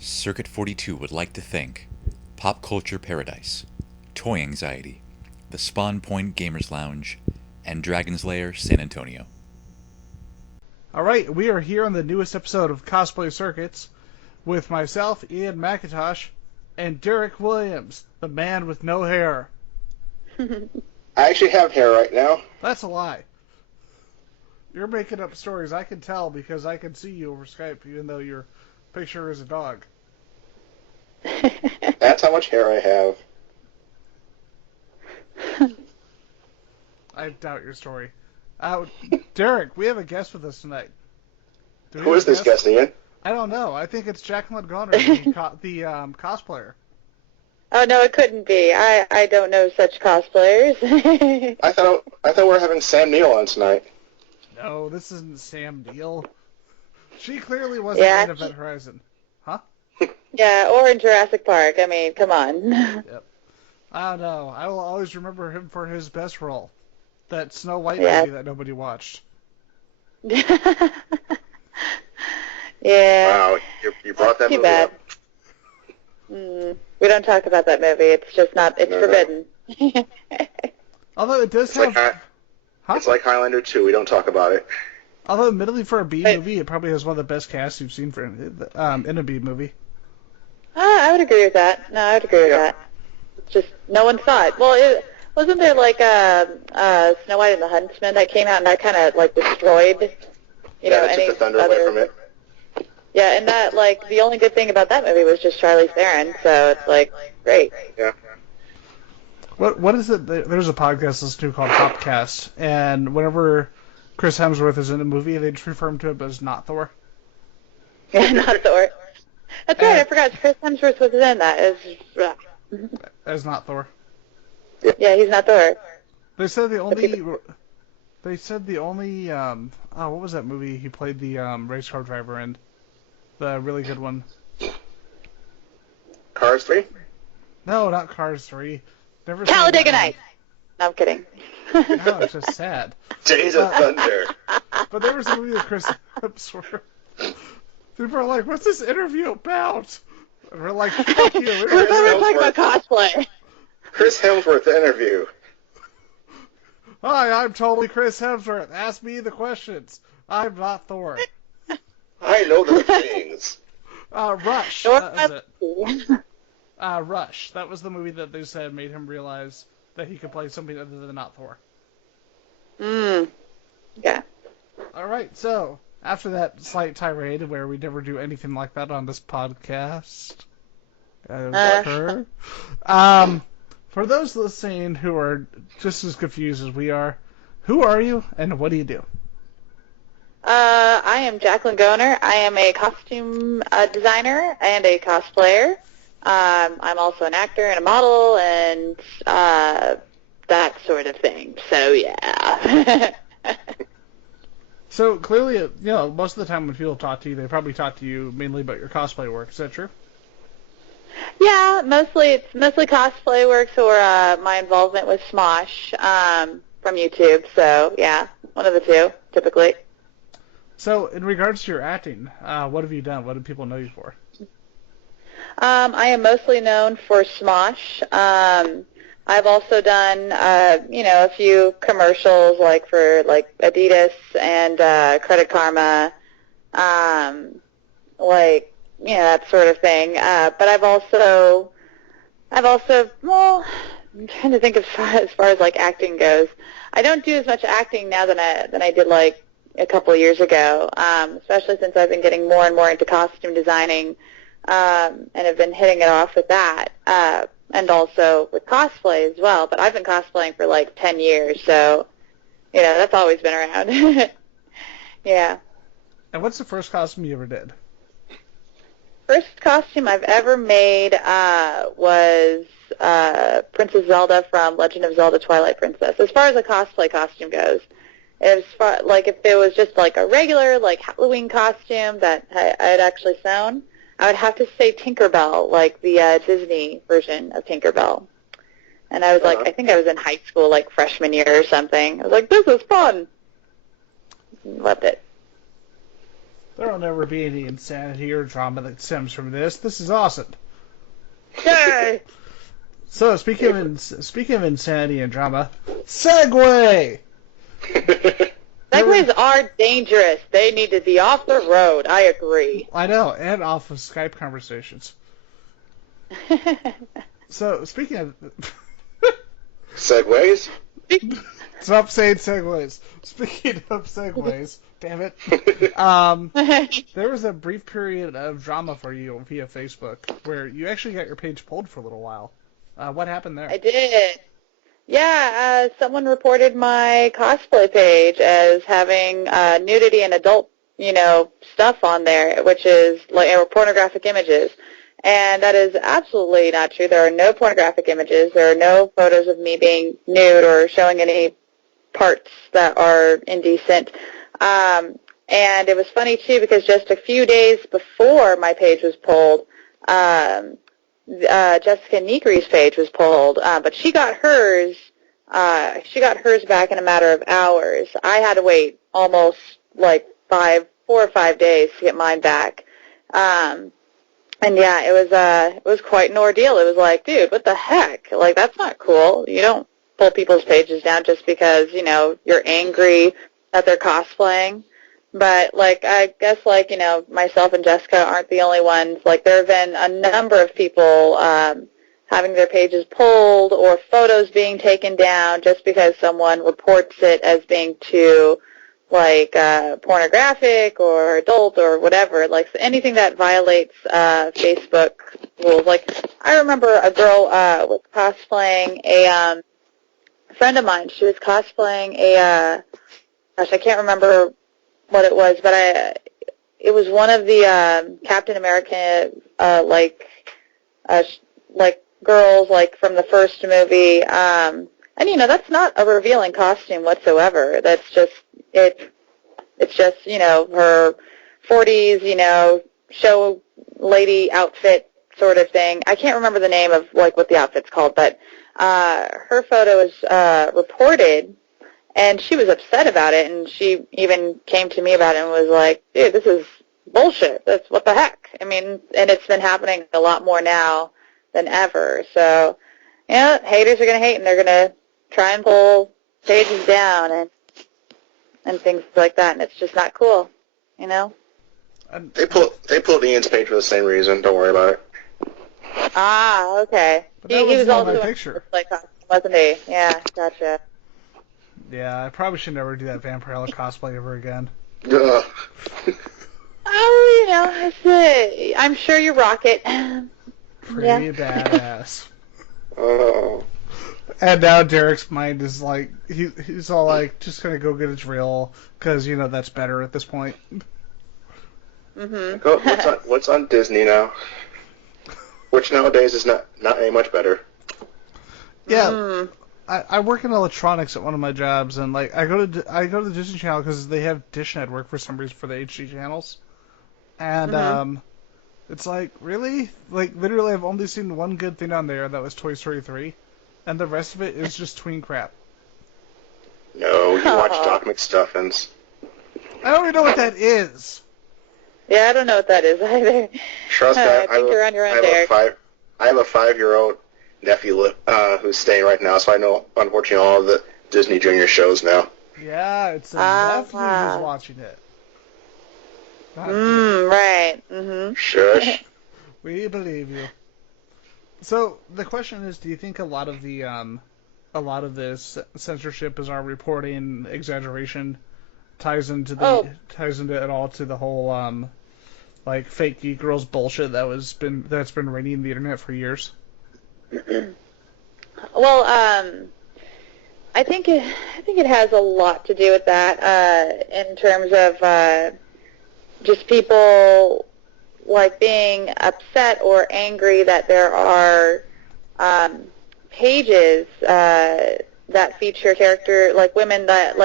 Circuit 42 would like to thank Pop Culture Paradise, Toy Anxiety, the Spawn Point Gamers Lounge, and Dragon's Lair San Antonio. Alright, we are here on the newest episode of Cosplay Circuits with myself, Ian McIntosh, and Derrick Williams, the man with no hair. I actually have hair right now. That's a lie. You're making up stories. I can tell because I can see you over Skype, even though your picture is a dog. That's how much hair I have. I doubt your story. Derrick, we have a guest with us tonight. Who is this guest, Ian? I don't know. I think it's Jacqueline Goehner, the cosplayer. Oh no, it couldn't be. I don't know such cosplayers. I thought we were having Sam Neill on tonight. No, this isn't Sam Neill. She clearly wasn't in Event Horizon. Huh? Yeah, or in Jurassic Park. I mean, come on. Yep. I don't know. I will always remember him for his best role. That Snow White movie that nobody watched. Yeah. Wow, you brought that Too movie bad. up. We don't talk about that movie. It's just not. It's forbidden. Although it does have. It's like Highlander 2. We don't talk about it. Although, admittedly, for a B movie, it probably has one of the best casts you've seen in a B movie. I would agree with that. No, I would agree with that. It's just no one saw it. Well, wasn't there like Snow White and the Huntsman that came out and that kind of like destroyed, It took the thunder away from it. Yeah, and that like the only good thing about that movie was just Charlize Theron. So it's like great. Yeah. What is it? There's a podcast I listen to called Popcast, and whenever Chris Hemsworth is in a movie, they just refer him to it as not Thor. Yeah, not Thor. That's right. I forgot Chris Hemsworth was in that. As not Thor. Yeah, he's not Thor. They said the only. What was that movie he played the race car driver in? The really good one. Cars 3? No, not Cars 3. Never. Talladega Nights. No, I'm kidding. No, it's just sad. Days of Thunder. But there was a movie with Chris Hemsworth. People are like, "What's this interview about?" And we're like, "Fuck you." We're talking about cosplay. Chris Hemsworth interview. Hi, I'm totally Chris Hemsworth. Ask me the questions. I'm not Thor. I know the things. Rush. That was it. Rush. That was the movie that they said made him realize that he could play something other than not Thor. Yeah. Alright, so, after that slight tirade where we never do anything like that on this podcast, for those listening who are just as confused as we are, who are you and what do you do? I am Jacqueline Goehner. I am a costume designer and a cosplayer. I'm also an actor and a model and that sort of thing. So, yeah. So, clearly, most of the time when people talk to you, they probably talk to you mainly about your cosplay work. Is that true? Yeah, it's mostly cosplay work or my involvement with Smosh from YouTube. So, yeah, one of the two, typically. So, in regards to your acting, what have you done? What do people know you for? I am mostly known for Smosh. I've also done, a few commercials like for Adidas and Credit Karma, that sort of thing. But I've also, well, I'm trying to think as far as like acting goes. I don't do as much acting now than I did like a couple of years ago, especially since I've been getting more and more into costume designing, and have been hitting it off with that, and also with cosplay as well. But I've been cosplaying for like 10 years, so, that's always been around. Yeah. And what's the first costume you ever did? First costume I've ever made was Princess Zelda from Legend of Zelda Twilight Princess. As far as a cosplay costume goes, if it was just like a regular like Halloween costume that I had actually sewn, I would have to say Tinkerbell, like the Disney version of Tinkerbell. And I was like, I think I was in high school, like freshman year or something. I was like, this is fun. Loved it. There will never be any insanity or drama that stems from this. This is awesome. Yay! So, speaking of insanity and drama, Segway! Segways are dangerous. They need to be off the road. I agree. I know, and off of Skype conversations. So, speaking of... Segways? Stop saying segways. Speaking of segways, damn it. There was a brief period of drama for you via Facebook where you actually got your page pulled for a little while. What happened there? I did. Yeah, someone reported my cosplay page as having nudity and adult, stuff on there, which is like pornographic images. And that is absolutely not true. There are no pornographic images. There are no photos of me being nude or showing any parts that are indecent. And it was funny, too, because just a few days before my page was pulled, Jessica Negri's page was pulled, but she got hers back in a matter of hours. I had to wait almost like 4 or 5 days to get mine back. And yeah, it was quite an ordeal. It was like, dude, what the heck? Like, that's not cool. You don't pull people's pages down just because, you're angry that they're cosplaying. But, I guess, myself and Jessica aren't the only ones. There have been a number of people having their pages pulled or photos being taken down just because someone reports it as being too, pornographic or adult or whatever. Anything that violates Facebook rules. I remember a girl was cosplaying a friend of mine. She was cosplaying I can't remember what it was, but it was one of the Captain America girls from the first movie. And that's not a revealing costume whatsoever. That's just it's just her 40s show lady outfit sort of thing. I can't remember the name of what the outfit's called, but her photo was reported. And she was upset about it, and she even came to me about it and was like, dude, this is bullshit. That's what the heck. I mean, and it's been happening a lot more now than ever. So, haters are going to hate, and they're going to try and pull pages down and things like that, and it's just not cool, They pulled Ian's page for the same reason. Don't worry about it. Ah, okay. He was also in picture, wasn't he? Yeah, gotcha. Yeah, I probably should never do that Vampirella cosplay ever again. Ugh. Oh, I'm sure you rock it. Pretty badass. Oh. And now Derrick's mind is he's all just gonna go get his reel because that's better at this point. Mm-hmm. What's on Disney now? Which nowadays is not any much better. Yeah. Mm. I work in electronics at one of my jobs, and I go to the Disney Channel because they have Dish Network for some reason for the HD channels, and it's really literally I've only seen one good thing on there that was Toy Story 3, and the rest of it is just tween crap. No, you watch Doc McStuffins. I don't even know what that is. Yeah, I don't know what that is either. Trust me, I think you're on your own, Derrick. I have a 5-year-old nephew who's staying right now, so I know, unfortunately, all of the Disney Junior shows now. Yeah, it's a nephew who's watching it. Right. Mm-hmm. Shush. We believe you. So the question is, do you think a lot of this censorship, bizarre reporting, exaggeration ties into it all to the whole fake geek girls bullshit that's been reigning the internet for years? Well, I think it has a lot to do with that in terms of just people being upset or angry that there are pages that feature women that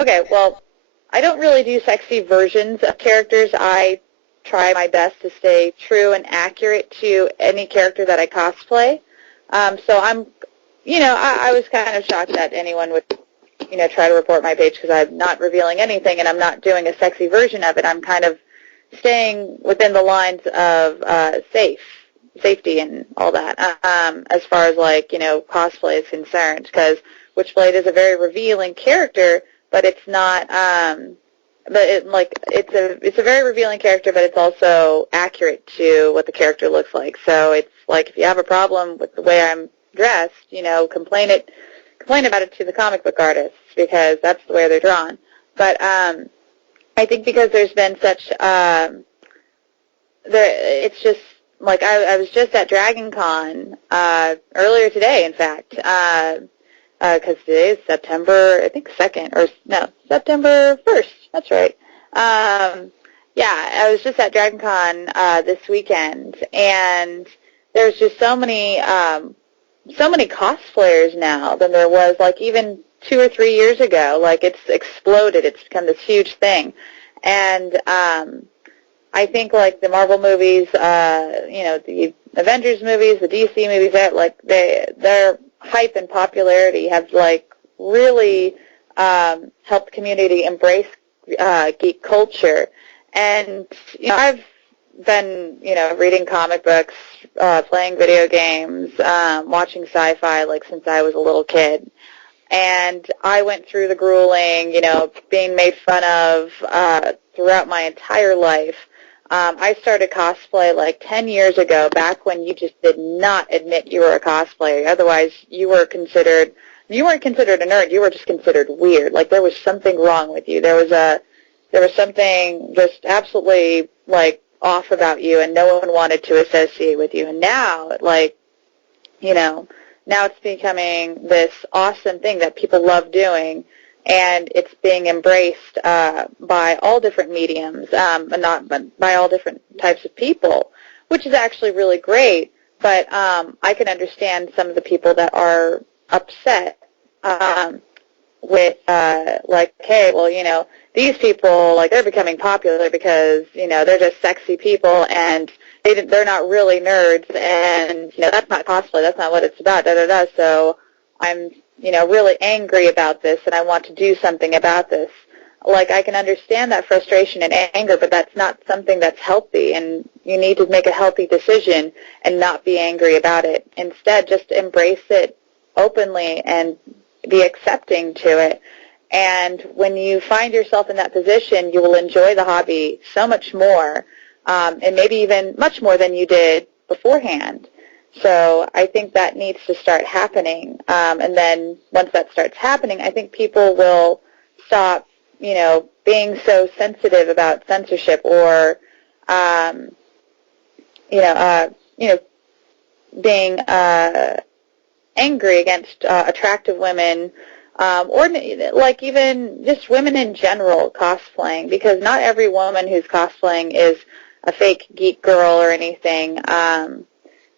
okay, well, I don't really do sexy versions of characters. I try my best to stay true and accurate to any character that I cosplay. So I'm, I was kind of shocked that anyone would, try to report my page because I'm not revealing anything and I'm not doing a sexy version of it. I'm kind of staying within the lines of safety and all that, as far as, like, cosplay is concerned, because Witchblade is a very revealing character, but it's not, it's a very revealing character, but it's also accurate to what the character looks like. So it's like, if you have a problem with the way I'm dressed, complain about it to the comic book artists, because that's the way they're drawn. But I think because there's been such, it's just, like, I was just at Dragon Con earlier today, in fact, because today is September, I think, 2nd, or no, September 1st, that's right. I was just at Dragon Con this weekend, and there's just so many cosplayers now than there was, like, even 2 or 3 years ago. Like, it's exploded. It's become this huge thing. And I think, like, the Marvel movies, the Avengers movies, the DC movies, their hype and popularity have, like, really helped the community embrace geek culture. And, I've been, reading comic books, playing video games, watching sci-fi, like, since I was a little kid. And I went through the grueling, being made fun of throughout my entire life. I started cosplay like 10 years ago, back when you just did not admit you were a cosplayer. Otherwise, you weren't considered a nerd. You were just considered weird. Like, there was something wrong with you. There was something just absolutely, like, off about you, and no one wanted to associate with you. And now, like, now it's becoming this awesome thing that people love doing, and it's being embraced by all different mediums, but by all different types of people, which is actually really great. But I can understand some of the people that are upset with, like, hey, well, these people, like, they're becoming popular because, they're just sexy people, and they're not really nerds, and, that's not cosplay, that's not what it's about, da-da-da, so I'm, really angry about this, and I want to do something about this. Like, I can understand that frustration and anger, but that's not something that's healthy, and you need to make a healthy decision and not be angry about it. Instead, just embrace it openly and be accepting to it. And when you find yourself in that position, you will enjoy the hobby so much more, and maybe even much more than you did beforehand. So I think that needs to start happening. And then once that starts happening, I think people will stop, being so sensitive about censorship or, being angry against attractive women, or, like, even just women in general cosplaying, because not every woman who's cosplaying is a fake geek girl or anything.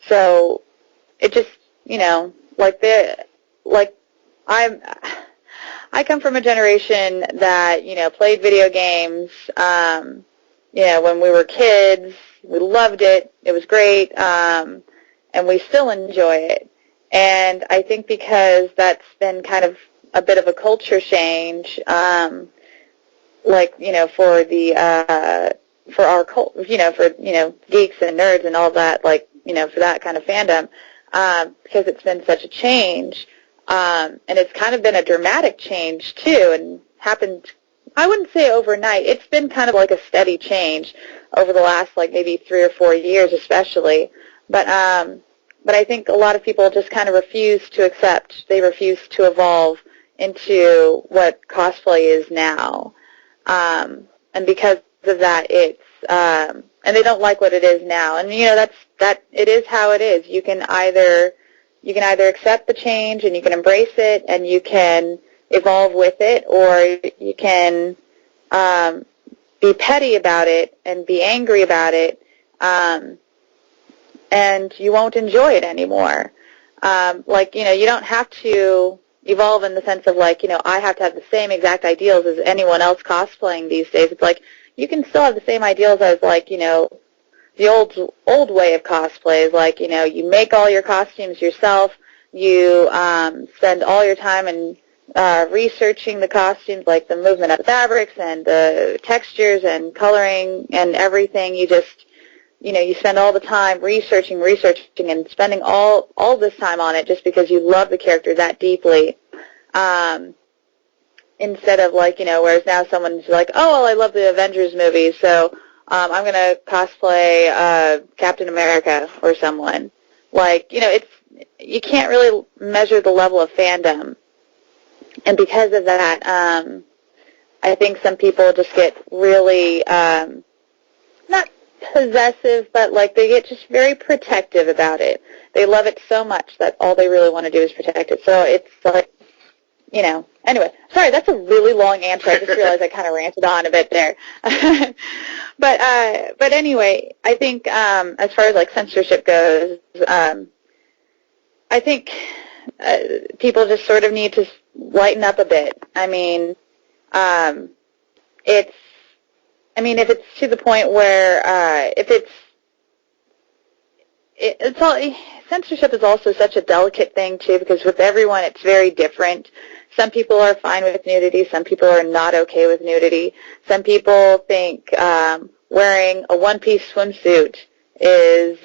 So it just, I come from a generation that, played video games, when we were kids. We loved it. It was great, and we still enjoy it. And I think because that's been kind of a bit of a culture change, for our cult, for geeks and nerds and all that, for that kind of fandom, because it's been such a change, and it's kind of been a dramatic change too, and happened, I wouldn't say overnight. It's been kind of like a steady change over the last, like, maybe 3 or 4 years, especially. But I think a lot of people just kind of refuse to accept. They refuse to evolve into what cosplay is now, and because of that, it's and they don't like what it is now. And that it is how it is. You can either accept the change and you can embrace it and you can evolve with it, or you can be petty about it and be angry about it, and you won't enjoy it anymore. You don't have to evolve in the sense of, like, I have to have the same exact ideals as anyone else cosplaying these days. It's like, you can still have the same ideals as, like, the old way of cosplay is, like, you make all your costumes yourself, you spend all your time and researching the costumes, like the movement of the fabrics and the textures and coloring and everything. You just, you spend all the time researching and spending all this time on it just because you love the character that deeply. Instead of whereas now someone's like, oh, well, I love the Avengers movie, so I'm going to cosplay Captain America or someone. You can't really measure the level of fandom. And because of that, I think some people just get really, not possessive, but they get just very protective about it. They love it so much that all they really want to do is protect it. So it's anyway, sorry, that's a really long answer. I just realized I kind of ranted on a bit there. But anyway, I think as far as censorship goes, I think people just sort of need to lighten up a bit. I mean, if it's to the point where it's all, censorship is also such a delicate thing too, because with everyone it's very different. Some people are fine with nudity. Some people are not okay with nudity. Some people think wearing a one-piece swimsuit is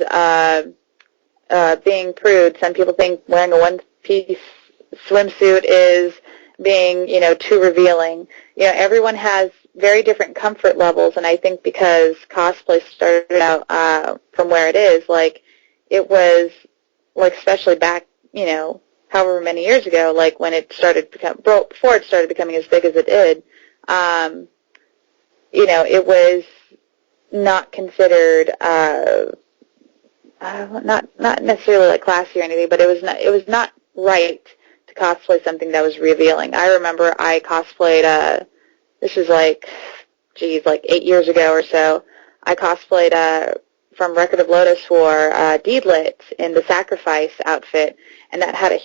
being prude. Some people think wearing a one-piece swimsuit is being, too revealing. Everyone has very different comfort levels, and I think because cosplay started out from where it is, it was, especially back, however many years ago, when it started before it started becoming as big as it did, it was not considered not necessarily classy or anything, but it was not right to cosplay something that was revealing. I remember I cosplayed this is 8 years ago or so. I cosplayed from Record of Lotus for Deedlit in the Sacrifice outfit, and that had a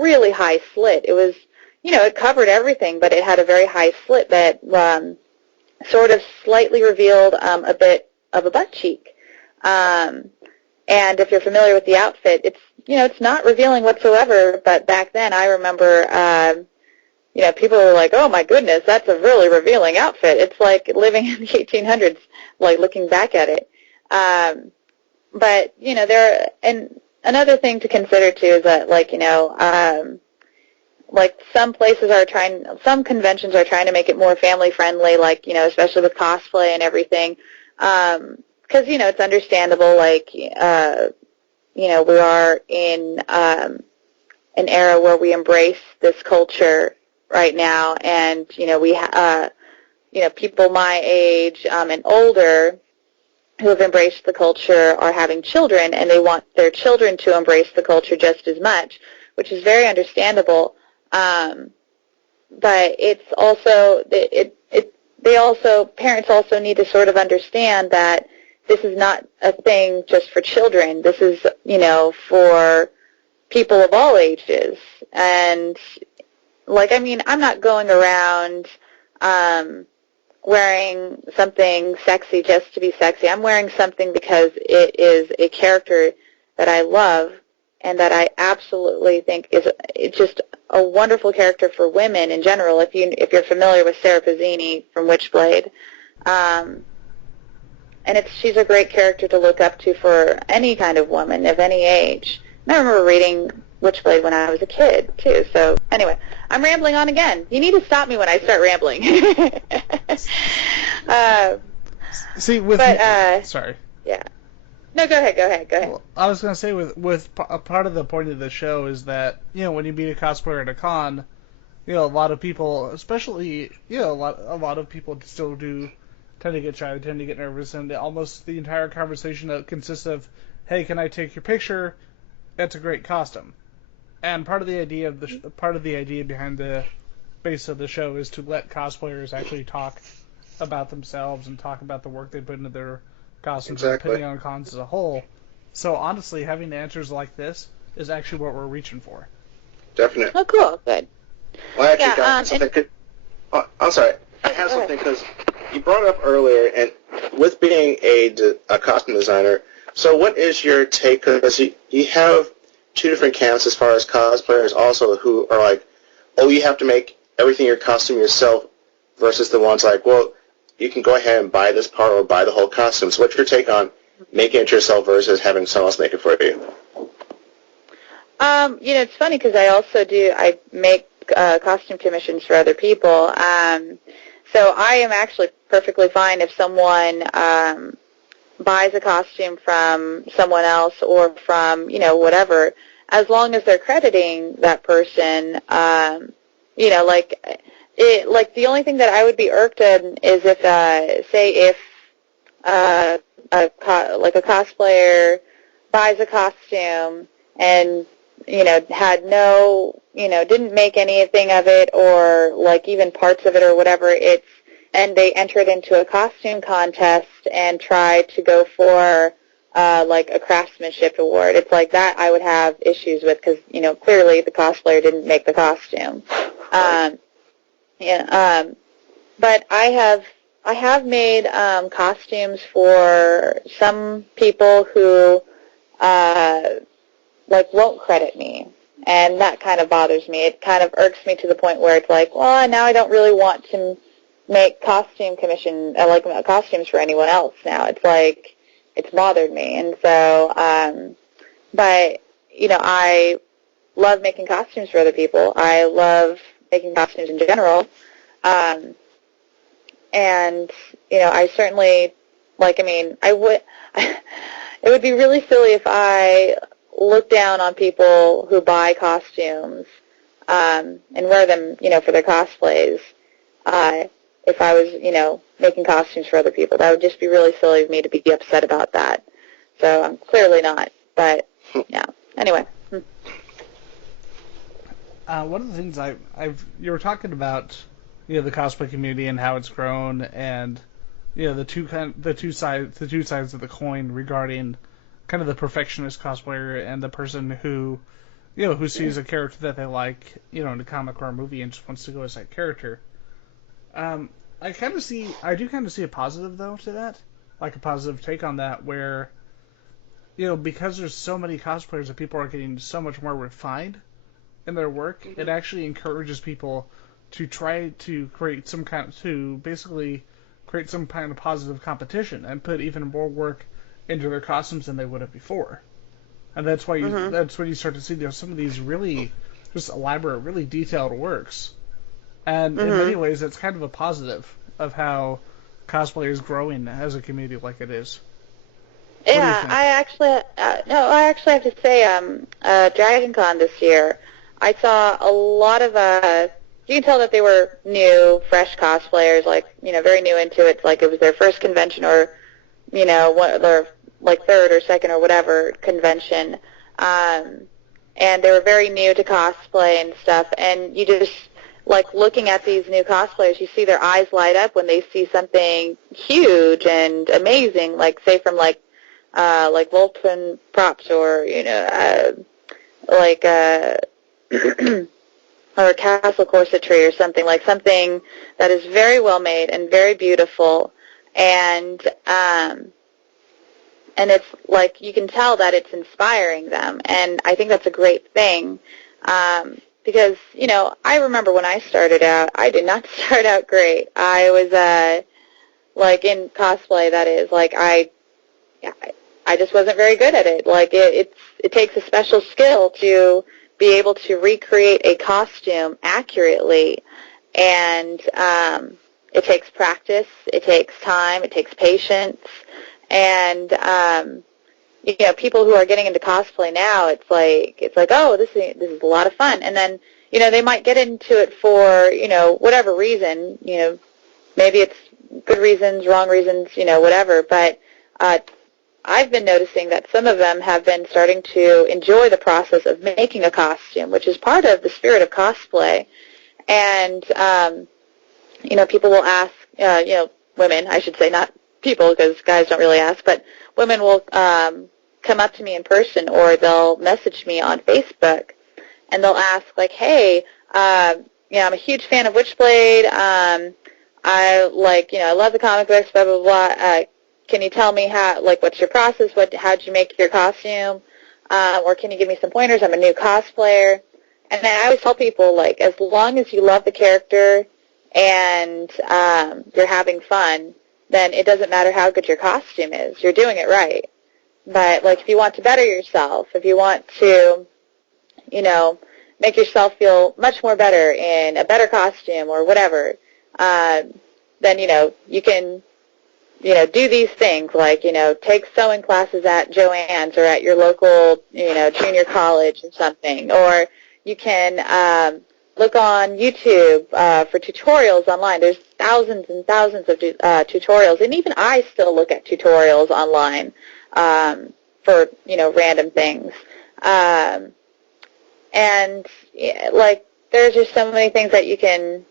really high slit. It was, it covered everything, but it had a very high slit that sort of slightly revealed a bit of a butt cheek. And if you're familiar with the outfit, it's not revealing whatsoever. But back then, I remember, people were like, "Oh my goodness, that's a really revealing outfit." It's like living in the 1800s, looking back at it. But and another thing to consider too is that some conventions are trying to make it more family friendly, especially with cosplay and everything. Because, it's understandable, we are in an era where we embrace this culture right now, and, people my age and older who have embraced the culture are having children, and they want their children to embrace the culture just as much, which is very understandable. But it's also, parents also need to sort of understand that this is not a thing just for children. This is, for people of all ages. And, I'm not going around wearing something sexy just to be sexy. I'm wearing something because it is a character that I love and that I absolutely think is just a wonderful character for women in general. If you're familiar with Sarah Pizzini from Witchblade, and she's a great character to look up to for any kind of woman of any age. And I remember reading Witchblade when I was a kid too. So anyway, I'm rambling on again. You need to stop me when I start rambling. Sorry. Yeah. No, go ahead. Well, I was going to say with a part of the point of the show is that, when you meet a cosplayer at a con, a lot of people, especially, a lot of people still do tend to get shy, tend to get nervous, and almost the entire conversation consists of, hey, can I take your picture? That's a great costume. And part of the idea behind the base of the show is to let cosplayers actually talk about themselves and talk about the work they put into their costumes, depending on cons as a whole. So honestly, having answers like this is actually what we're reaching for. Definitely. Oh, coll. Good. Well, I actually got something. I'm sorry. I have something because you brought it up earlier, and with being a costume designer, so what is your take? Because you have two different camps as far as cosplayers also who are oh, you have to make everything your costume yourself, versus the ones like, well, you can go ahead and buy this part or buy the whole costume. So what's your take on making it yourself versus having someone else make it for you? It's funny because I make costume commissions for other people. So I am actually perfectly fine if someone buys a costume from someone else or from, whatever, as long as they're crediting that person, the only thing that I would be irked in is if, if a cosplayer buys a costume and, had no, didn't make anything of it or, even parts of it or whatever, and they enter it into a costume contest and try to go for, a Craftsmanship award. It's like that I would have issues with because, clearly the cosplayer didn't make the costume. But I have made costumes for some people who won't credit me, and that kind of bothers me. It kind of irks me to the point where it's like, well, now I don't really want to make costumes for anyone else. Now it's like it's bothered me, and so but I love making costumes for other people. I love making costumes in general. And, I certainly, it would be really silly if I looked down on people who buy costumes, and wear them, for their cosplays, if I was, making costumes for other people. That would just be really silly of me to be upset about that. So I'm clearly not, but, yeah. Anyway. One of the things you were talking about, the cosplay community and how it's grown, and the two sides of the coin regarding kind of the perfectionist cosplayer and the person who sees a character that they like, in a comic or a movie and just wants to go as that character. I do kind of see a positive though to that, like a positive take on that, where because there's so many cosplayers that people are getting so much more refined in their work, it actually encourages people to try to create some kind of positive competition and put even more work into their costumes than they would have before. And that's why that's when you start to see some of these really just elaborate, really detailed works. And in many ways, that's kind of a positive of how cosplay is growing as a community like it is. Yeah, I actually have to say, Dragon Con this year, I saw a lot of, you can tell that they were new, fresh cosplayers, very new into it. Like it was their first convention or, their, third or second or whatever convention. And they were very new to cosplay and stuff. And you just, looking at these new cosplayers, you see their eyes light up when they see something huge and amazing, say from, Vulcan props or, or a castle corsetry or something that is very well made and very beautiful, and it's you can tell that it's inspiring them, and I think that's a great thing, because I remember when I started out, I did not start out great. I was in cosplay, that is, I just wasn't very good at it. It takes a special skill to be able to recreate a costume accurately, and it takes practice, it takes time, it takes patience, and people who are getting into cosplay now, it's like oh, this is a lot of fun, and then they might get into it for whatever reason, maybe it's good reasons, wrong reasons, whatever, but I've been noticing that some of them have been starting to enjoy the process of making a costume, which is part of the spirit of cosplay. And, people will ask, women, I should say, not people, because guys don't really ask, but women will come up to me in person, or they'll message me on Facebook, and they'll ask, hey, I'm a huge fan of Witchblade. I love the comic books, blah, blah, blah. Can you tell me what's your process? How'd you make your costume? Or can you give me some pointers? I'm a new cosplayer. And I always tell people, like, as long as you love the character and you're having fun, then it doesn't matter how good your costume is. You're doing it right. But, like, if you want to better yourself, if you want to, you know, make yourself feel much more better in a better costume or whatever, then, you know, you can, you know, do these things like, you know, take sewing classes at Joann's or at your local, you know, junior college or something. Or you can look on YouTube for tutorials online. There's thousands and thousands of tutorials. And even I still look at tutorials online for, you know, random things. And, like, there's just so many things that you can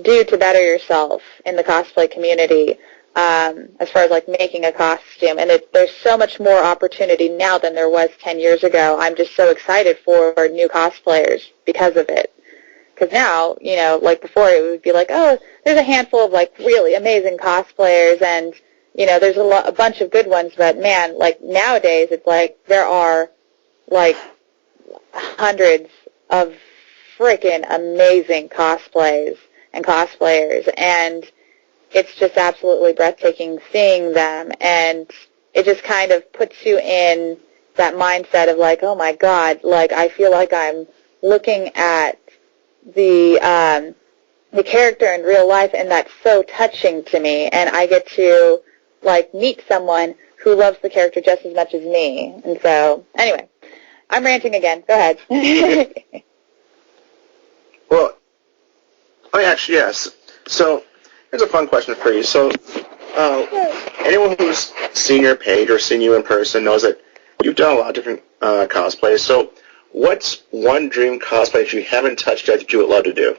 do to better yourself in the cosplay community as far as, like, making a costume. And there's so much more opportunity now than there was 10 years ago. I'm just so excited for new cosplayers because of it. Because now, you know, like before it would be like, oh, there's a handful of, like, really amazing cosplayers and, you know, there's a bunch of good ones. But, man, like, nowadays it's like there are, like, hundreds of freaking amazing cosplays and cosplayers, and it's just absolutely breathtaking seeing them, and it just kind of puts you in that mindset of like, oh my God, like I feel like I'm looking at the character in real life, and that's so touching to me, and I get to like meet someone who loves the character just as much as me. And so anyway, I'm ranting again. Go ahead. Well, actually, yes. So here's a fun question for you. So anyone who's seen your page or seen you in person knows that you've done a lot of different cosplays. So what's one dream cosplay that you haven't touched yet that you would love to do?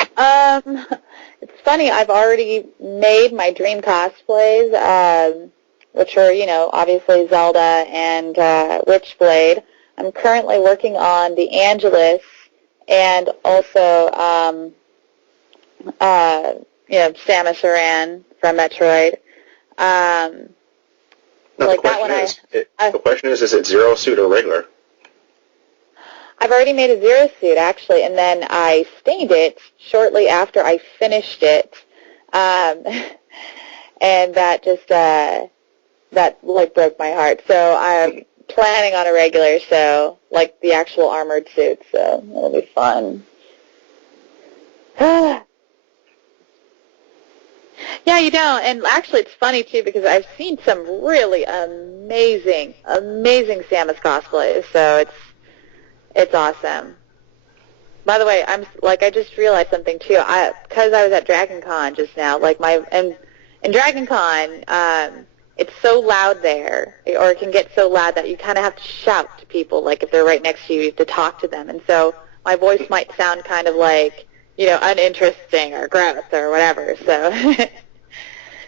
It's funny. I've already made my dream cosplays, which are, you know, obviously Zelda and Witchblade. I'm currently working on the Angelus and also, you know, Samus Aran from Metroid. Now, like the that one, the question is it Zero Suit or regular? I've already made a Zero Suit, actually, and then I stained it shortly after I finished it. And that just, that, like, broke my heart. So I'm planning on a regular, so, like, the actual armored suit, so it'll be fun. Yeah, you don't. And actually, it's funny, too, because I've seen some really amazing Samus cosplays, so it's awesome. By the way, I just realized something, too. Because I was at Dragon Con just now, like, in Dragon Con, it's so loud there, or it can get so loud that you kind of have to shout to people, like, if they're right next to you, you have to talk to them. And so my voice might sound kind of like, you know, uninteresting or gross or whatever, so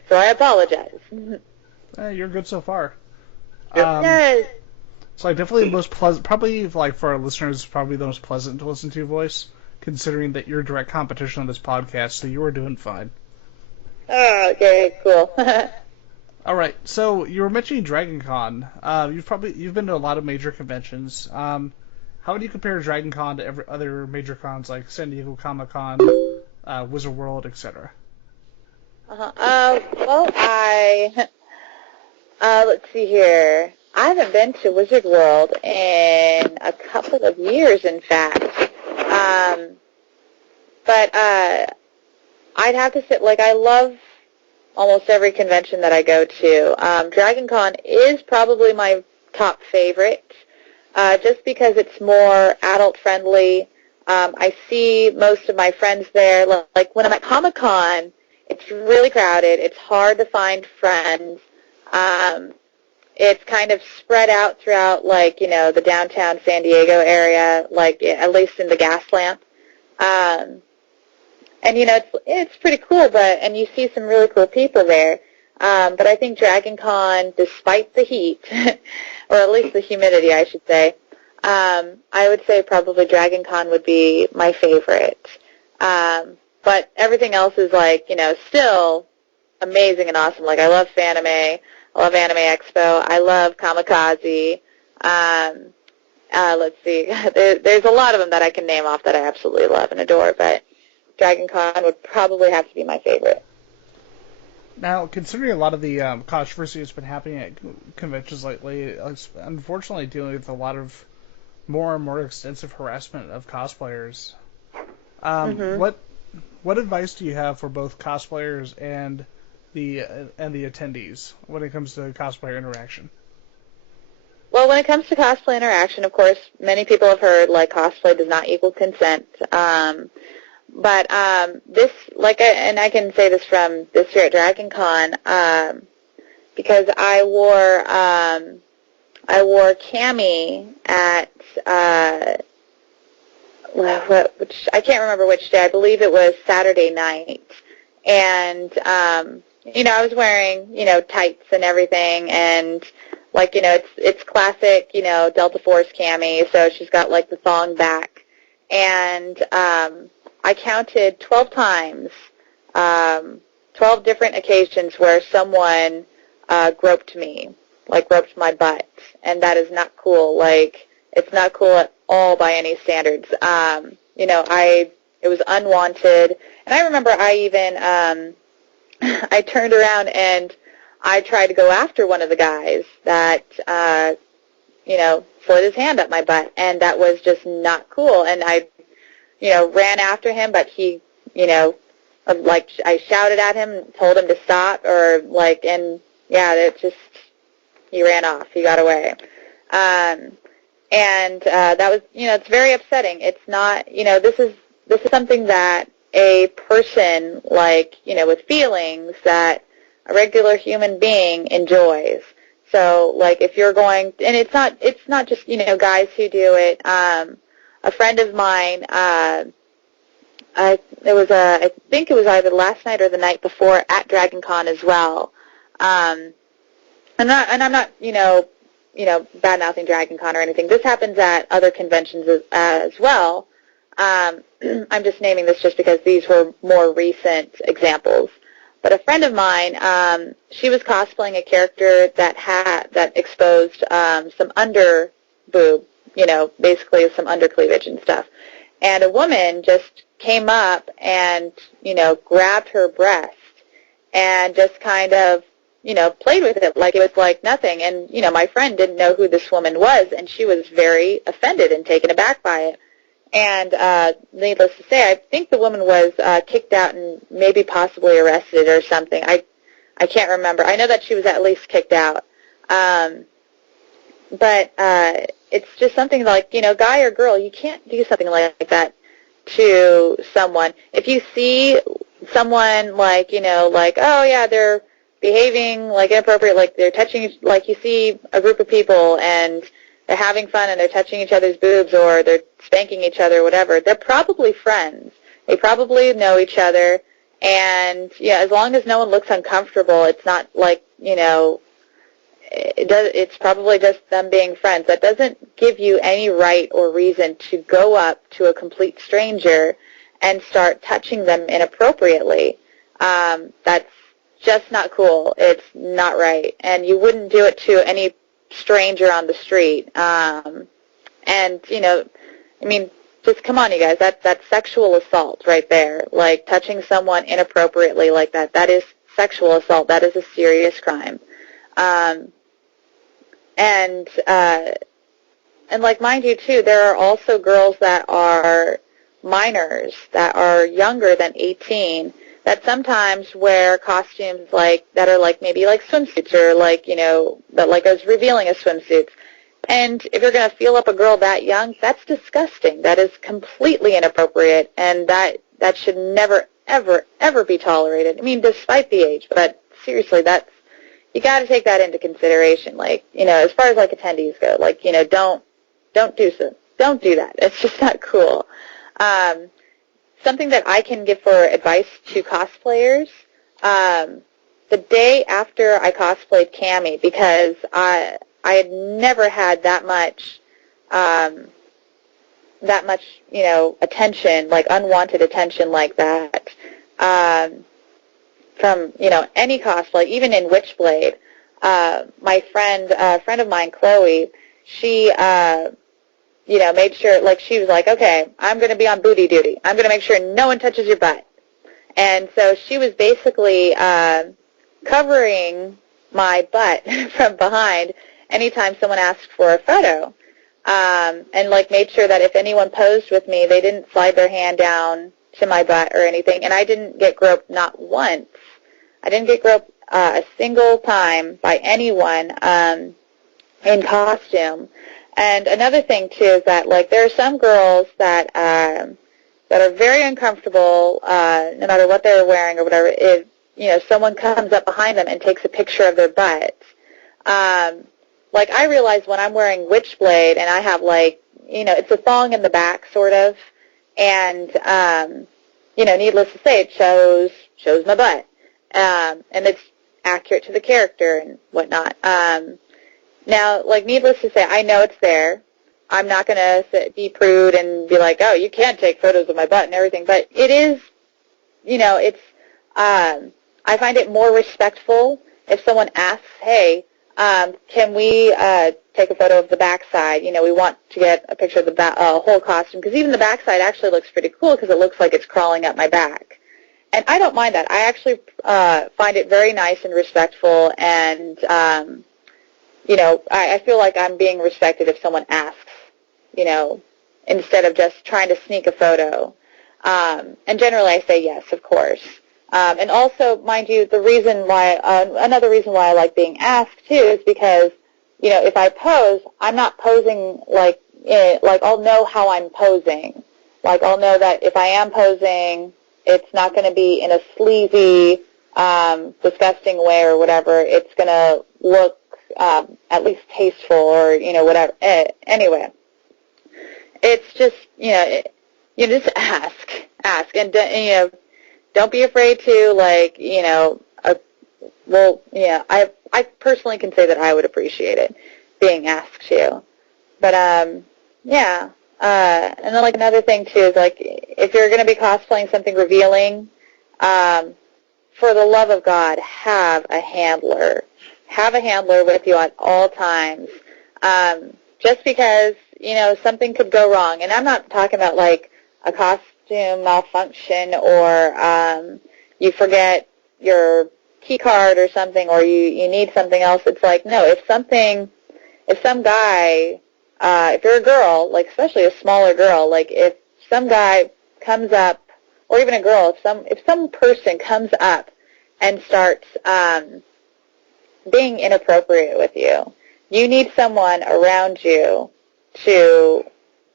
so I apologize. You're good so far. Yes. So like definitely the most pleasant, probably like for our listeners, probably the most pleasant to listen to voice, considering that you're direct competition on this podcast, so you were doing fine. Oh, okay, cool. All right, so you were mentioning Dragon Con. You've been to a lot of major conventions. How would you compare Dragon Con to every other major cons like San Diego Comic-Con, Wizard World, etc.? Well, let's see here. I haven't been to Wizard World in a couple of years, in fact. But I'd have to say, like, I love almost every convention that I go to. Dragon Con is probably my top favorite, just because it's more adult-friendly. I see most of my friends there. Like, when I'm at Comic-Con, it's really crowded. It's hard to find friends. It's kind of spread out throughout, like, you know, the downtown San Diego area, like, at least in the gas lamp. And, you know, it's pretty cool, and you see some really cool people there. But I think Dragon Con, despite the heat, or at least the humidity, I should say, I would say probably Dragon Con would be my favorite. But everything else is, like, you know, still amazing and awesome. Like, I love Fanime. I love Anime Expo. I love Kamikaze. Let's see. There's a lot of them that I can name off that I absolutely love and adore, but Dragon Con would probably have to be my favorite. Now, considering a lot of the controversy that's been happening at conventions lately, it's unfortunately dealing with a lot of more and more extensive harassment of cosplayers. What advice do you have for both cosplayers and the attendees when it comes to cosplayer interaction? Well, when it comes to cosplay interaction, of course, many people have heard, like, cosplay does not equal consent. But this, and I can say this from this year at Dragon Con, because I wore cami at, which I can't remember which day. I believe it was Saturday night. And, I was wearing, tights and everything, and, it's classic, Delta Force cami, so she's got, the thong back. And I counted 12 times, 12 different occasions where someone groped me, groped my butt, and that is not cool. It's not cool at all by any standards. It was unwanted, and I remember I even, I turned around and I tried to go after one of the guys that, slid his hand up my butt, and that was just not cool, and I ran after him, but he, I shouted at him, told him to stop, he ran off. He got away. And that was, it's very upsetting. It's not, this is something that a person, with feelings that a regular human being enjoys. So, if you're going, and it's not just, guys who do it. A friend of mine, I think it was either last night or the night before at Dragon Con as well. I'm not, bad-mouthing Dragon Con or anything. This happens at other conventions as well. I'm just naming this just because these were more recent examples. But a friend of mine, she was cosplaying a character that exposed some under boob, basically some undercleavage and stuff. And a woman just came up and, grabbed her breast and just kind of, played with it like it was like nothing. And, my friend didn't know who this woman was, and she was very offended and taken aback by it. And needless to say, I think the woman was kicked out and maybe possibly arrested or something. I can't remember. I know that she was at least kicked out. But it's just something guy or girl, you can't do something like that to someone. If you see someone oh yeah, they're behaving inappropriate, they're touching, you see a group of people and they're having fun and they're touching each other's boobs or they're spanking each other or whatever, they're probably friends. They probably know each other, and as long as no one looks uncomfortable, it's not it's probably just them being friends. That doesn't give you any right or reason to go up to a complete stranger and start touching them inappropriately. That's just not cool. It's not right. And you wouldn't do it to any stranger on the street. Just come on, you guys. That's sexual assault right there. Touching someone inappropriately like that. That is sexual assault. That is a serious crime. Mind you, too, there are also girls that are minors, that are younger than 18, that sometimes wear costumes that are maybe swimsuits or that as revealing as swimsuits. And if you're going to feel up a girl that young, that's disgusting. That is completely inappropriate, and that should never, ever, ever be tolerated. Despite the age, but seriously, you got to take that into consideration. As far as attendees go, don't do that. It's just not cool. Something that I can give for advice to cosplayers, the day after I cosplayed Cammy, because I had never had that much attention, unwanted attention like that, from, any cosplay, even in Witchblade. My friend, a friend of mine, Chloe, she made sure, like, she was like, okay, I'm going to be on booty duty. I'm going to make sure no one touches your butt. And so she was basically covering my butt from behind anytime someone asked for a photo, and, like, made sure that if anyone posed with me, they didn't slide their hand down to my butt or anything. And I didn't get groped not once. I didn't get groped a single time by anyone in costume. And another thing, too, is that, like, there are some girls that are very uncomfortable, no matter what they're wearing or whatever, if, someone comes up behind them and takes a picture of their butt. Like, I realize when I'm wearing Witchblade and I have, like, it's a thong in the back, sort of, and, needless to say, it shows my butt. And it's accurate to the character and whatnot. Now, like, needless to say, I know it's there. I'm not going to be prude and be like, oh, you can't take photos of my butt and everything. But it is, it's, I find it more respectful if someone asks, hey, can we take a photo of the backside? We want to get a picture of the whole costume, because even the backside actually looks pretty cool because it looks like it's crawling up my back. And I don't mind that. I actually find it very nice and respectful, and, I feel like I'm being respected if someone asks, instead of just trying to sneak a photo. And generally I say yes, of course. And also, mind you, another reason why I like being asked, too, is because, if I pose, I'm not posing like I'll know how I'm posing. Like, I'll know that if I am posing, it's not going to be in a sleazy, disgusting way or whatever. It's going to look at least tasteful or, whatever. Anyway, it's just, you just ask. And, don't be afraid to, like, I personally can say that I would appreciate it, being asked to. But, and then, like, another thing, too, is, like, if you're going to be cosplaying something revealing, for the love of God, have a handler. Have a handler with you at all times. Just because, something could go wrong. And I'm not talking about, like, a costume malfunction or you forget your key card or something, or you need something else. It's like, no, if some guy, if you're a girl, like, especially a smaller girl, like, if some guy comes up, or even a girl, if some person comes up and starts being inappropriate with you, you need someone around you to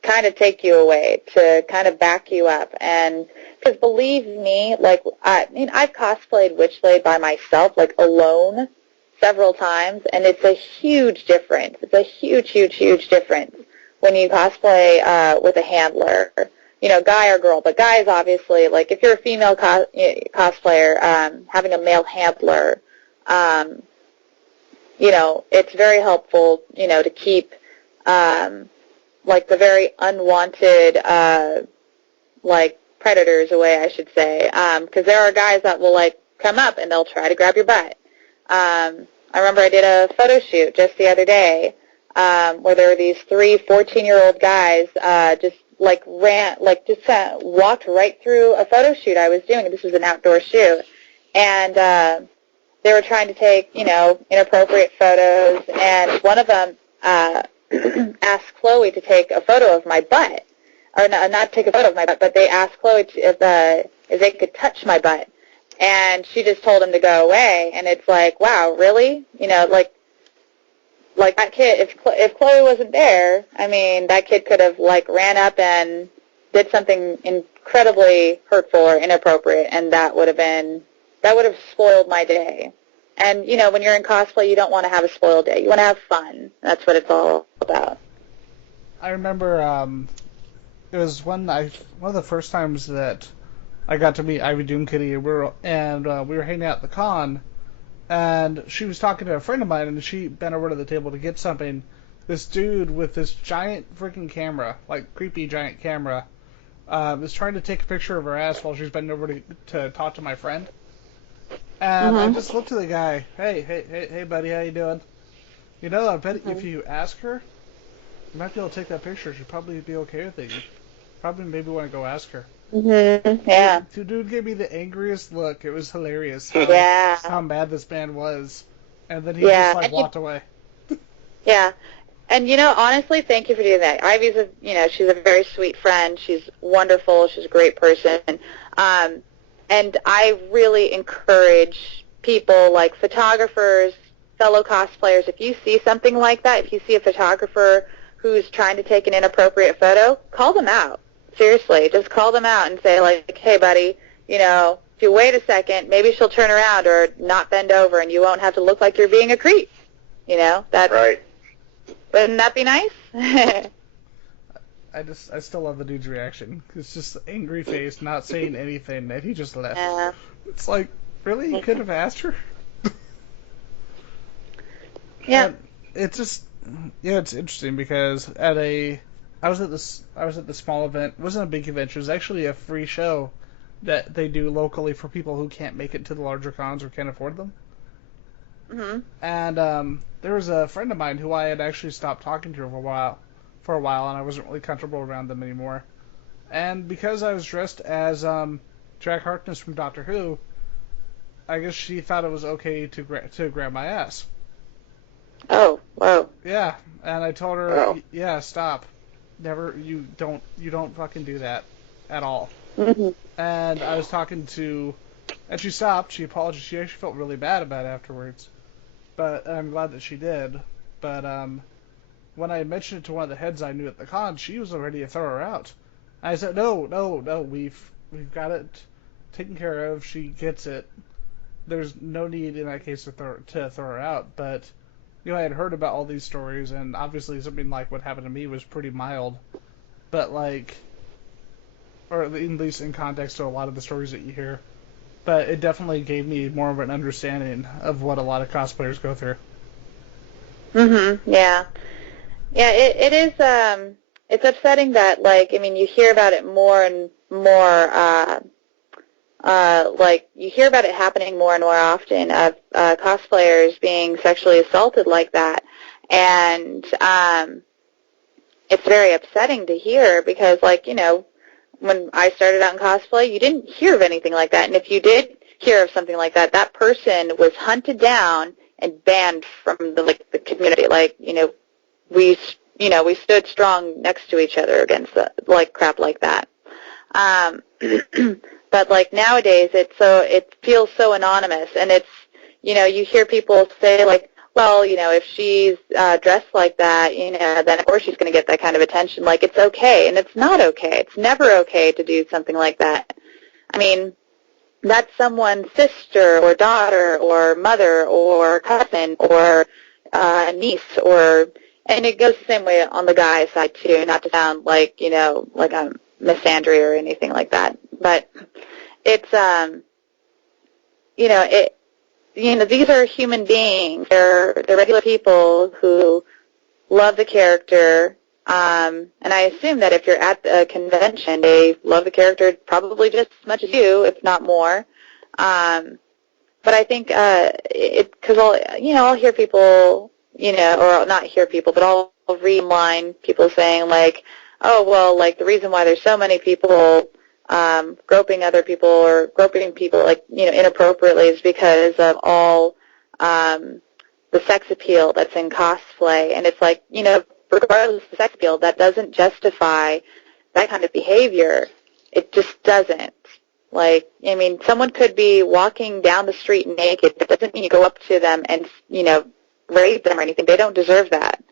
kind of take you away, to kind of back you up. And because believe me, like, I've cosplayed Witchblade by myself, like, alone, several times, and it's a huge difference. It's a huge, huge, huge difference when you cosplay with a handler, guy or girl. But guys, obviously, like, if you're a female cosplayer, having a male handler, it's very helpful, to keep like, the very unwanted, like, predators away, I should say, because there are guys that will, like, come up and they'll try to grab your butt. I remember I did a photo shoot just the other day where there were these 3 14-year-old guys just, like, walked right through a photo shoot I was doing. This was an outdoor shoot. And they were trying to take, inappropriate photos, and one of them asked Chloe to take a photo of my butt, or not take a photo of my butt, but they asked Chloe if they could touch my butt, and she just told him to go away. And it's like, wow, really? Like that kid. If Chloe wasn't there, I mean, that kid could have, like, ran up and did something incredibly hurtful or inappropriate, and that would have spoiled my day. And, when you're in cosplay, you don't want to have a spoiled day. You want to have fun. That's what it's all about. I remember it was one of the first times that I got to meet Ivy Doomkitty, and we were hanging out at the con, and she was talking to a friend of mine, and she bent over to the table to get something. This dude with this giant freaking camera, like, creepy giant camera, was trying to take a picture of her ass while she was bending over to talk to my friend. And I just looked at the guy. Hey, buddy, how you doing? I bet if you ask her, You might be able to take that picture. She'd probably be okay with it. You probably maybe want to go ask her. Mm-hmm. Yeah. The dude gave me the angriest look. It was hilarious how mad this man was. And then he just like walked away. Yeah. And, honestly, thank you for doing that. Ivy's she's a very sweet friend. She's wonderful. She's a great person. And I really encourage people like photographers, fellow cosplayers, if you see something like that, if you see a photographer who's trying to take an inappropriate photo, call them out. Seriously, just call them out and say, like, hey, buddy, if you wait a second, maybe she'll turn around or not bend over and you won't have to look like you're being a creep. That's right. Wouldn't that be nice? I still love the dude's reaction. It's just angry face, not saying anything, and he just left. Yeah. It's like, really? You could have asked her? Yeah. And it's interesting because I was at the small event. It wasn't a big event. It was actually a free show that they do locally for people who can't make it to the larger cons or can't afford them. Mm-hmm. And there was a friend of mine who I had actually stopped talking to for a while, and I wasn't really comfortable around them anymore. And because I was dressed as Jack Harkness from Doctor Who, I guess she thought it was okay to grab my ass. Oh, wow. Yeah, and I told her, yeah, stop. Never, you don't fucking do that at all. Mm-hmm. And I was talking to, and she stopped. She apologized. She actually felt really bad about it afterwards. But I'm glad that she did. But when I mentioned it to one of the heads I knew at the con, she was ready to throw her out. I said, no, we've got it taken care of. She gets it. There's no need in that case to throw her out. But I had heard about all these stories, and obviously something like what happened to me was pretty mild. But or at least in context to a lot of the stories that you hear. But it definitely gave me more of an understanding of what a lot of cosplayers go through. Mm-hmm. Yeah. Yeah, it is, it's upsetting that, you hear about it more and more, you hear about it happening more and more often of cosplayers being sexually assaulted like that. And it's very upsetting to hear because, when I started out in cosplay, you didn't hear of anything like that. And if you did hear of something like that, that person was hunted down and banned from the community. We stood strong next to each other against crap like that. But nowadays it feels so anonymous, and it's, you hear people say well, if she's dressed like that, then of course she's going to get that kind of attention. It's okay, and it's not okay. It's never okay to do something like that. I mean, that's someone's sister or daughter or mother or cousin or niece and it goes the same way on the guy side too, not to sound like I'm misandry or anything like that. But it's, these are human beings. They're regular people who love the character, and I assume that if you're at the convention, they love the character probably just as much as you, if not more. But I think because I'll hear people, or not hear people, but I'll read online people saying oh well, the reason why there's so many people groping other people or groping people inappropriately is because of all the sex appeal that's in cosplay. And it's regardless of the sex appeal, that doesn't justify that kind of behavior. It just doesn't. Someone could be walking down the street naked. That doesn't mean you go up to them and, rape them or anything. They don't deserve that.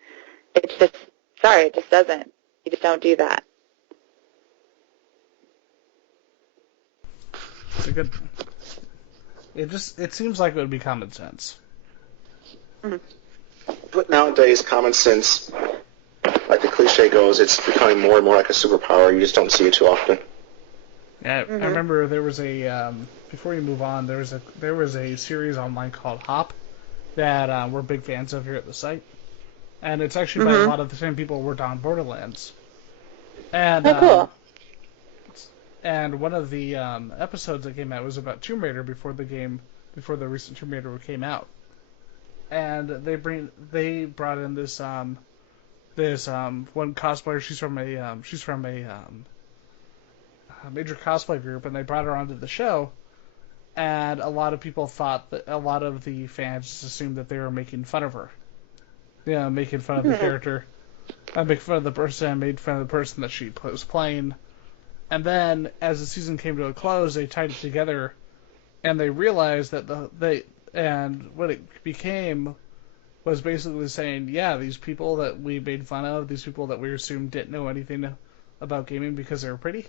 It's just, sorry, it just doesn't. You just don't do that. It's a good. It seems like it would be common sense. Mm-hmm. But nowadays, common sense, like the cliche goes, it's becoming more and more like a superpower. You just don't see it too often. Yeah, I remember there was a before you move on, there was a series online called Hop that we're big fans of here at the site, and it's actually by a lot of the same people who worked on Borderlands. And cool. And one of the episodes that came out was about Tomb Raider before the recent Tomb Raider came out, and they brought in this this one cosplayer. She's from a major cosplay group, and they brought her onto the show. And a lot of people thought that a lot of the fans just assumed that they were making fun of her. Yeah, making fun of the character. Making fun of the person, made fun of the person that she was playing. And then, as the season came to a close, they tied it together, and they realized that what it became was basically saying, yeah, these people that we made fun of, these people that we assumed didn't know anything about gaming because they were pretty,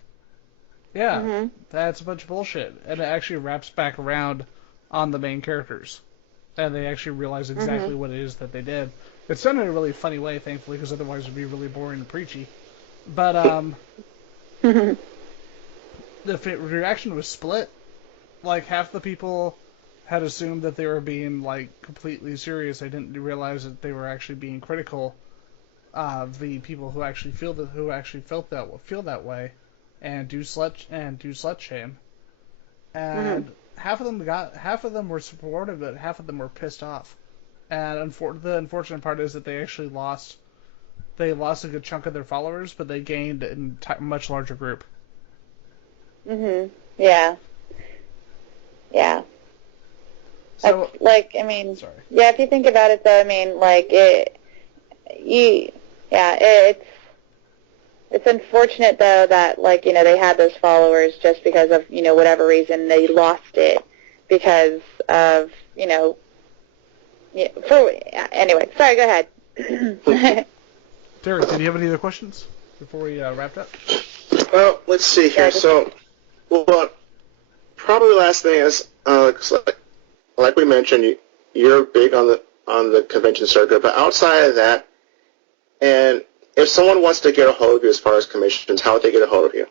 yeah, that's a bunch of bullshit. And it actually wraps back around on the main characters. And they actually realize exactly what it is that they did. It's done in a really funny way, thankfully, because otherwise it would be really boring and preachy. But, the reaction was split. Like, half the people had assumed that they were being, like, completely serious. They didn't realize that they were actually being critical of the people who actually feel that way. And do slut shame, and half of them were supportive, but half of them were pissed off. And the unfortunate part is that they actually lost a good chunk of their followers, but they gained a much larger group. Yeah. Yeah. So, like, I mean, sorry. Yeah, if you think about it, though, I mean, like, it's unfortunate, though, that, like, you know, they had those followers just because of, you know, whatever reason they lost it because of, you know, anyway, sorry, go ahead. Derrick, did you have any other questions before we wrapped up? Well, let's see here. So, probably the last thing is, like we mentioned, you're big on the convention circuit, but outside of that, and if someone wants to get a hold of you as far as commissions, how would they get a hold of you?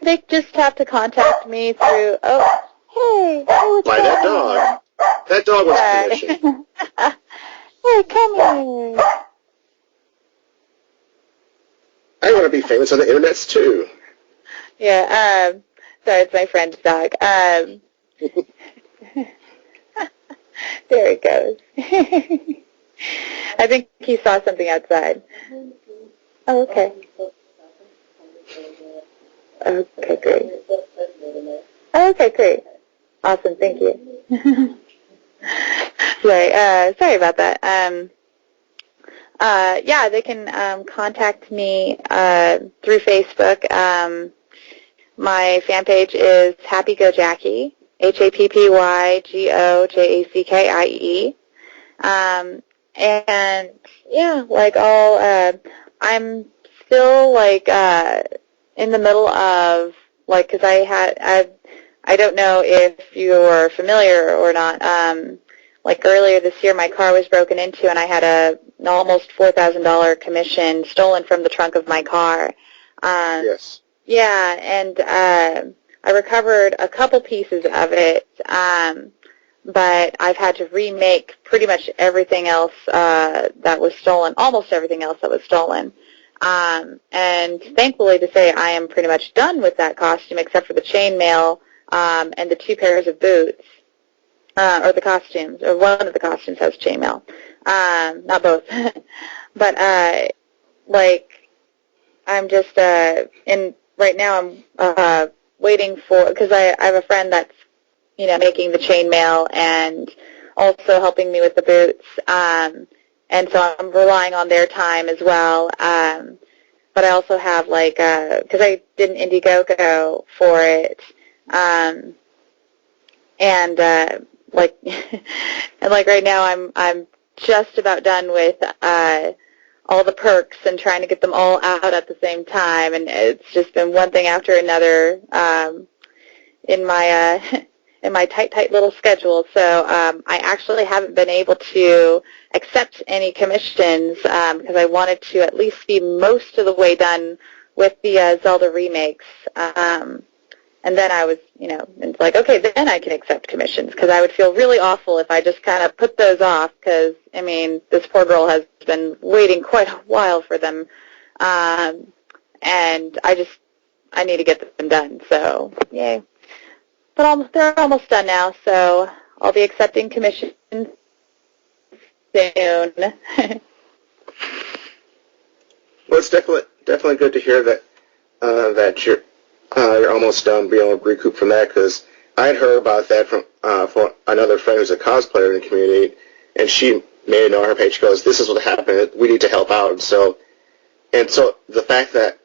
They just have to contact me through. Oh, hey! Why that dog? That dog wants commission. Hey, come here. I want to be famous on the internets too. Yeah. Sorry, it's my friend's dog. There it goes. I think he saw something outside. Oh, okay. Okay, great. Okay, great. Awesome, thank you. Sorry about that. Yeah, they can contact me through Facebook. My fan page is Happy Go Jackie, HappyGoJackie. And yeah, like I'm still like in the middle of like, because I don't know if you're familiar or not. Like earlier this year, my car was broken into, and I had an almost $4,000 commission stolen from the trunk of my car. Yes. Yeah, and I recovered a couple pieces of it. But I've had to remake pretty much everything else that was stolen, almost everything else that was stolen. And thankfully to say I am pretty much done with that costume except for the chainmail and the 2 pairs of boots, or the costumes, or one of the costumes has chainmail, not both. But, like, I'm just, right now I'm waiting for, because I have a friend that's, you know, making the chainmail and also helping me with the boots. And so I'm relying on their time as well. But I also have, like, because I did an Indiegogo for it. And like right now I'm just about done with all the perks and trying to get them all out at the same time. And it's just been one thing after another in my tight little schedule. So I actually haven't been able to accept any commissions because I wanted to at least be most of the way done with the Zelda remakes. And then I was, you know, it's like, okay, then I can accept commissions because I would feel really awful if I just kind of put those off because, I mean, this poor girl has been waiting quite a while for them. And I need to get them done. So, yay. But they're almost done now, so I'll be accepting commissions soon. Well, it's definitely good to hear that that you're almost done being able to recoup from that, because I had heard about that from another friend who's a cosplayer in the community, and she made a note on her page. She goes, "This is what happened. We need to help out." And so the fact that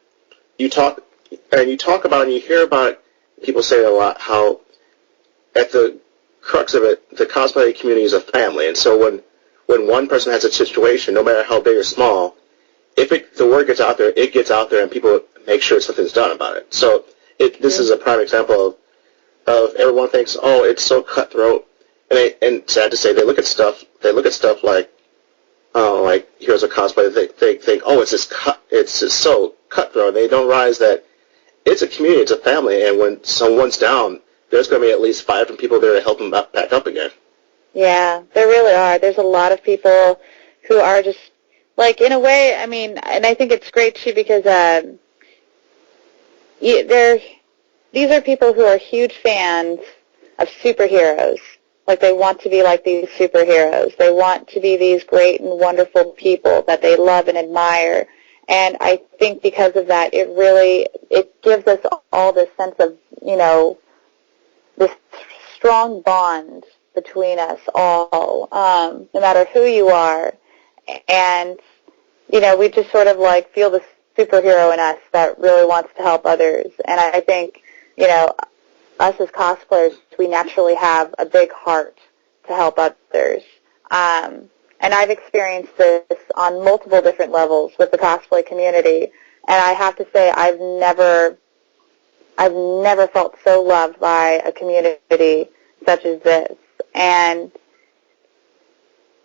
you talk about and you hear about people say a lot how at the crux of it, the cosplay community is a family, and so when one person has a situation, no matter how big or small, if the word gets out there, it gets out there, and people make sure something's done about it. So this is a prime example of everyone thinks, oh, it's so cutthroat, and sad to say, they look at stuff like, oh, like here's a cosplay. They think, oh, it's just so cutthroat. They don't realize that it's a community, it's a family, and when someone's down, there's going to be at least 5 different people there to help them back up again. Yeah, there really are. There's a lot of people who are just, like, in a way, I mean, and I think it's great, too, because these are people who are huge fans of superheroes. Like, they want to be like these superheroes. They want to be these great and wonderful people that they love and admire. And I think because of that, it gives us all this sense of, this strong bond between us all, no matter who you are. And, we just sort of, like, feel this superhero in us that really wants to help others. And I think, us as cosplayers, we naturally have a big heart to help others. And I've experienced this on multiple different levels with the cosplay community. And I have to say, I've never felt so loved by a community such as this. And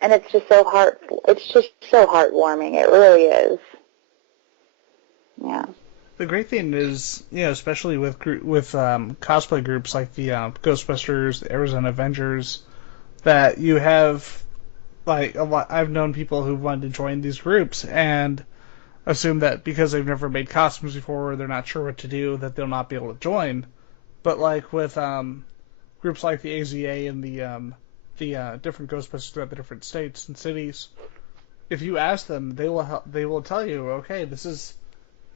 it's just so heartwarming. It really is. Yeah. The great thing is, especially with cosplay groups like the Ghostbusters, the Arizona Avengers, that you have, like, a lot. I've known people who wanted to join these groups and assume that because they've never made costumes before, or they're not sure what to do, that they'll not be able to join. But like with groups like the AZA and the different Ghostbusters throughout the different states and cities, if you ask them, they will tell you, okay, this is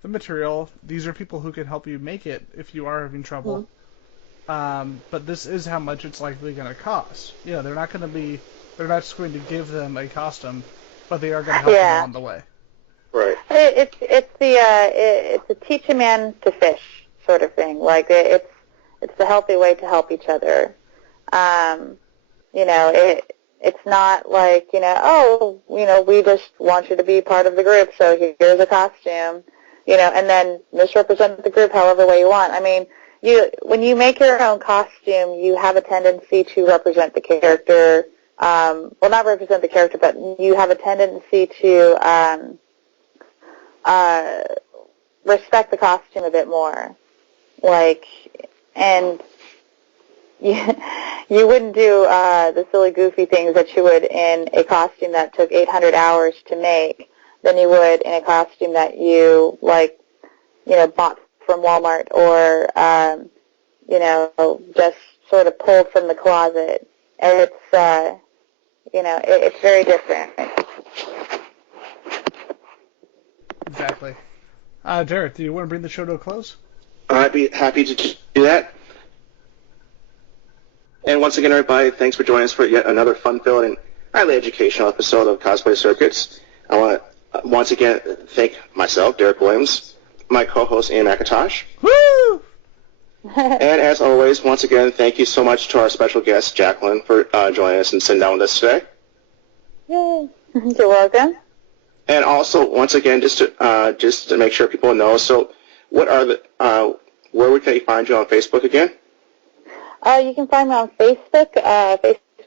the material. These are people who can help you make it if you are having trouble. But this is how much it's likely going to cost. They're not just going to give them a costume, but they are going to help them along the way. Right. It's a teach a man to fish sort of thing. Like it's the healthy way to help each other. It's not like, we just want you to be part of the group, so here's a costume, and then misrepresent the group however way you want. I mean, when you make your own costume, you have a tendency to represent the character, not represent the character, but you have a tendency to respect the costume a bit more. Like, and you wouldn't do the silly, goofy things that you would in a costume that took 800 hours to make than you would in a costume that you, bought from Walmart or, just sort of pulled from the closet. And it's very different. Exactly. Derrick, do you want to bring the show to a close? I'd be happy to do that. And once again, everybody, thanks for joining us for yet another fun-filled and highly educational episode of Cosplay Circuits. I want to once again thank myself, Derrick Williams, my co-host, Ian McIntosh. Woo! And as always, once again, thank you so much to our special guest, Jacqueline, for joining us and sitting down with us today. Yay. You're welcome. And also, once again, just to make sure people know, so what are where can you find you on Facebook again? You can find me on Facebook,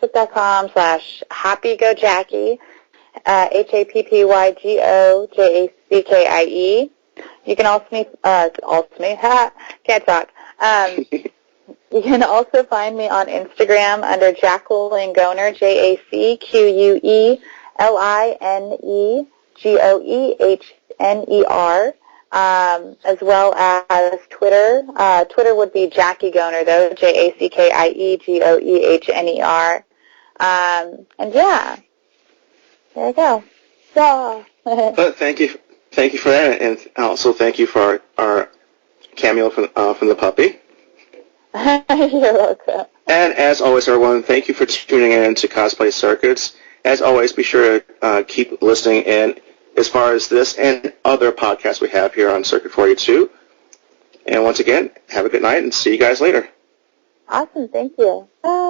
facebook.com/happygojackie, HAPPYGOJACKIE. You can can't talk. You can also find me on Instagram under Jacqueline Goehner, JACQUELINEGOEHNER, as well as Twitter. Twitter would be Jackie Goehner, though, JACKIEGOEHNER. And yeah, there you go. Thank you Thank you for that, and also thank you for our cameo from the puppy. You're welcome. And as always, everyone, thank you for tuning in to Cosplay Circuits. As always, be sure to keep listening in as far as this and other podcasts we have here on Circuit 42. And once again, have a good night and see you guys later. Awesome. Thank you. Bye.